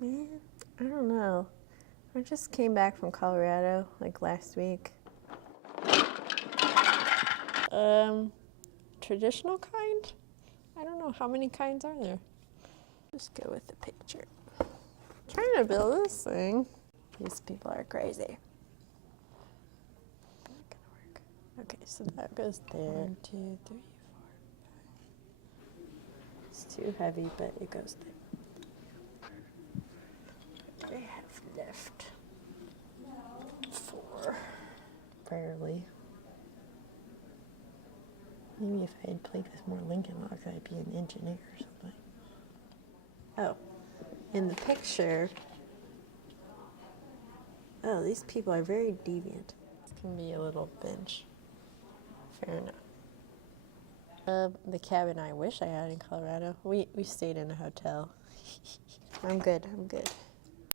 Man, I don't know. I just came back from Colorado like last week. Traditional kind? I don't know. How many kinds are there? Just go with the picture. I'm trying to build this thing. These people are crazy. Not gonna work. Okay, so that goes there. 1, 2, 3, 4, 5. It's too heavy, but it goes there. I have left 4. Barely. Maybe if I had played with more Lincoln Logs, I'd be an engineer or something. Oh, in the picture. Oh, these people are very deviant. This can be a little bench. Fair enough. The cabin I wish I had in Colorado. We stayed in a hotel. I'm good.